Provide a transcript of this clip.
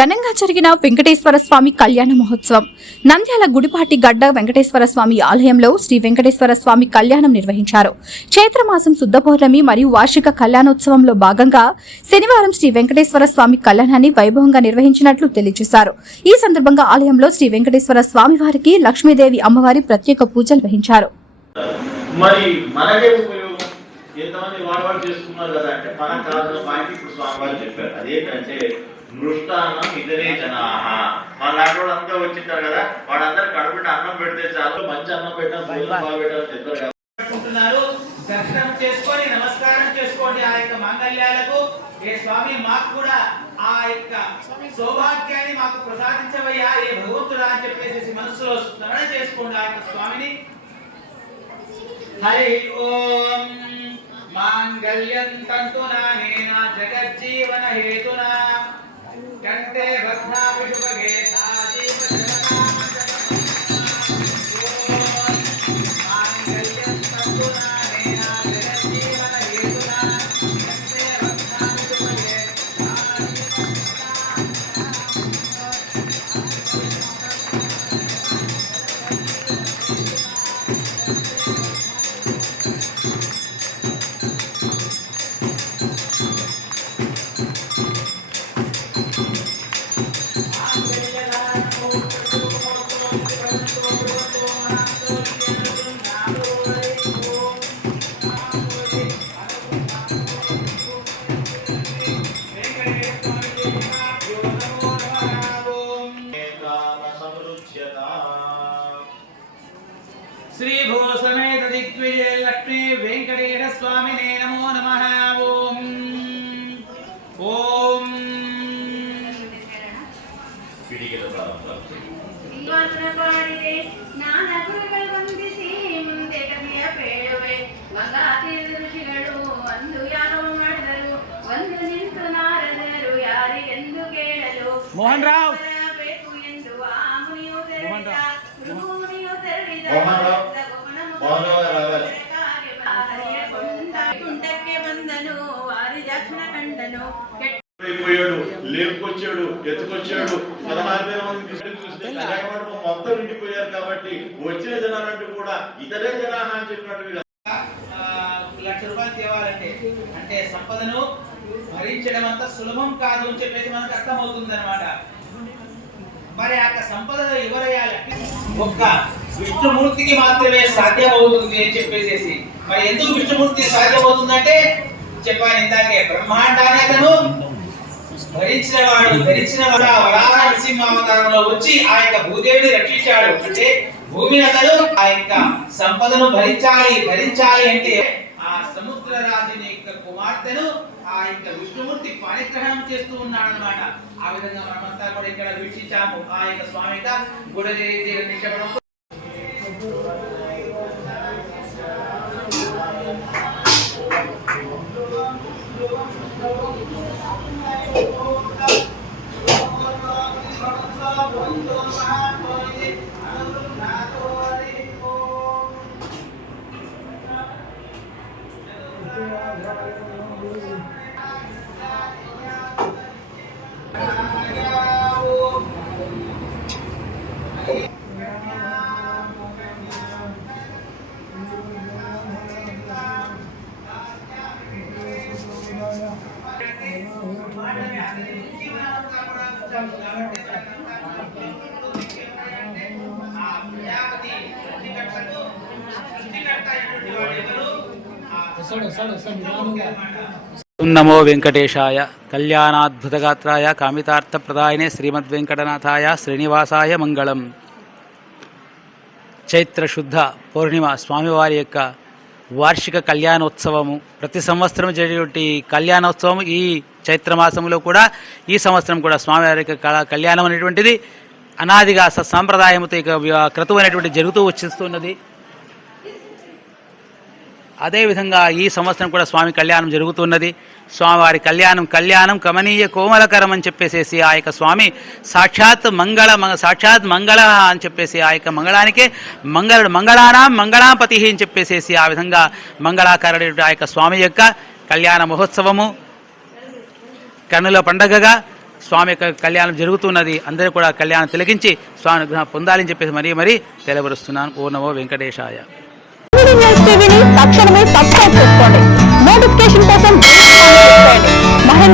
ఘనంగా జరిగిన వెంకటేశ్వర స్వామి కళ్యాణ మహోత్సవం. నంద్యాల గుడిపాటి గడ్డ వెంకటేశ్వర స్వామి ఆలయంలో శ్రీ వెంకటేశ్వర స్వామి కళ్యాణం నిర్వహించారు. చైత్రమాసం శుద్ధ పౌర్ణమి మరియు వార్షిక కళ్యాణోత్సవంలో భాగంగా శనివారం శ్రీ వెంకటేశ్వర స్వామి కళ్యాణాన్ని వైభవంగా నిర్వహించినట్లు తెలియజేశారు. ఈ సందర్భంగా ఆలయంలో శ్రీ వెంకటేశ్వర స్వామి వారికి లక్ష్మీదేవి అమ్మవారి ప్రత్యేక పూజలు వహించారు. మరి ఎంతమంది వాడవాడు చేసుకున్నారు కదా అంటే మన కాలంలో మాకి ఇప్పుడు స్వామివారు చెప్పారు. అదేంటంటే మృష్టానం ఇతరే జనా. మన లాంటి అంతా వచ్చింటారు కదా వాళ్ళందరూ కడుపుట అన్నం పెడితే చాలు. మంచి అన్నం పెట్టాం బాగా పెట్టాలని చెప్పారు కదా. దర్శనం చేసుకొని నమస్కారం చేసుకోండి ఆ యొక్క మాంగళ్యాలకు. ఏ స్వామి మాకు కూడా ఆ యొక్క సౌభాగ్యాన్ని మాకు ప్రసాదించవయ్యా. ఏ భగవంతుడా అని చెప్పేసి మనసులో స్మరణ చేసుకోండి ఆ యొక్క స్వామిని. హరి ఓం. మాంగళ్యం తంతునా నేనా జగజ్జీవన హేతునా. కంటే భగ్నాభి శుభగే ವೆಂಕಟೇಶ ಸ್ವಾಮಿನೇ ನಮೋ ನಮಃ. ಓಂ. ಓಂ. ಒಂದು ಯಾರೋ ಮಾಡಿದರು ಒಂದು ನಿಂತು ಕೇಳಲು ಮೋಹನ್ ರಾವ್. ಎಂದು ಮೋಹನ್ ರಾವ್. అయిపోయాడు లేపుకొచ్చాడు ఎత్తుకొచ్చాడు పదహారు వేల మంది తీసుకొని చూస్తే మొత్తం నిండిపోయారు కాబట్టి వచ్చిన జనాలంటూ కూడా ఇతరే జనాహ అని చెప్పినట్టు లక్ష రూపాయలు తేవాలంటే అంటే సంపదను భరించడం అంత సులభం కాదు అని చెప్పేసి మనకు అర్థమవుతుంది అనమాట మరి ఆ సంపదను ఎవరయ్యాలి? ఒక్క విష్ణుమూర్తికి మాత్రమే సాధ్యమవుతుంది అని చెప్పేసి మరి ఎందుకు విష్ణుమూర్తి సాధ్యమవుతుందంటే చెప్పాను ఇందాకే బ్రహ్మాండాన్ని అతను భరించిన వాడు భరించిన వాడు వరాహ నరసింహావతారంలో వచ్చి ఆ యొక్క భూదేవిని రక్షించాడు. అంటే భూమిని అతను ఆ యొక్క సంపదను భరించాలి భరించాలి అంటే ఆ సముద్ర రాజుని యొక్క కుమార్తెను ఆ యొక్క విష్ణుమూర్తి పాణిగ్రహణం చేస్తూ ఉన్నాడు అనమాట ఆ విధంగా మనమంతా కూడా ఇక్కడ వీక్షించాము. ఆ యొక్క స్వామి యొక్క గుడి ప్రజాపతి సృష్టికర్త సృష్టికర్త అయినటువంటి వాడు ఎవరు నమో వెంకటేశాయ కళ్యాణాద్భుతగాత్రాయ కామితార్థప్రదాయనే శ్రీమద్వెంకటనాథాయ శ్రీనివాసాయ మంగళం. చైత్ర శుద్ధ పౌర్ణిమ స్వామివారి యొక్క వార్షిక కళ్యాణోత్సవము. ప్రతి సంవత్సరం జరిగేటువంటి కళ్యాణోత్సవం ఈ చైత్రమాసంలో కూడా ఈ సంవత్సరం కూడా స్వామివారి యొక్క కళ- కళ్యాణం అనేటువంటిది అనాదిగా స సాంప్రదాయంతో ఇక క్రతువు అనేటువంటి జరుగుతూ వచ్చిస్తున్నది. అదేవిధంగా ఈ సంవత్సరం కూడా స్వామి కళ్యాణం జరుగుతున్నది. స్వామివారి కళ్యాణం కళ్యాణం కమనీయ కోమలకరం అని చెప్పేసేసి ఆ యొక్క స్వామి సాక్షాత్ మంగళ సాక్షాత్ మంగళ అని చెప్పేసి ఆ యొక్క మంగళానికే మంగళుడు మంగళానాం మంగళాపతి అని చెప్పేసేసి ఆ విధంగా మంగళాకారుడు ఆ యొక్క స్వామి యొక్క కళ్యాణ మహోత్సవము కన్నుల పండగగా స్వామి యొక్క కళ్యాణం జరుగుతున్నది. అందరూ కూడా కళ్యాణం తిలకించి స్వామి అనుగ్రహం పొందాలని చెప్పేసి మరీ మరీ తెలియపరుస్తున్నాను. ఓ నమో వెంకటేశాయ. సబ్స్క్రైబ్ చేసుకోండి. నోటిఫికేషన్ కోసం మహిళ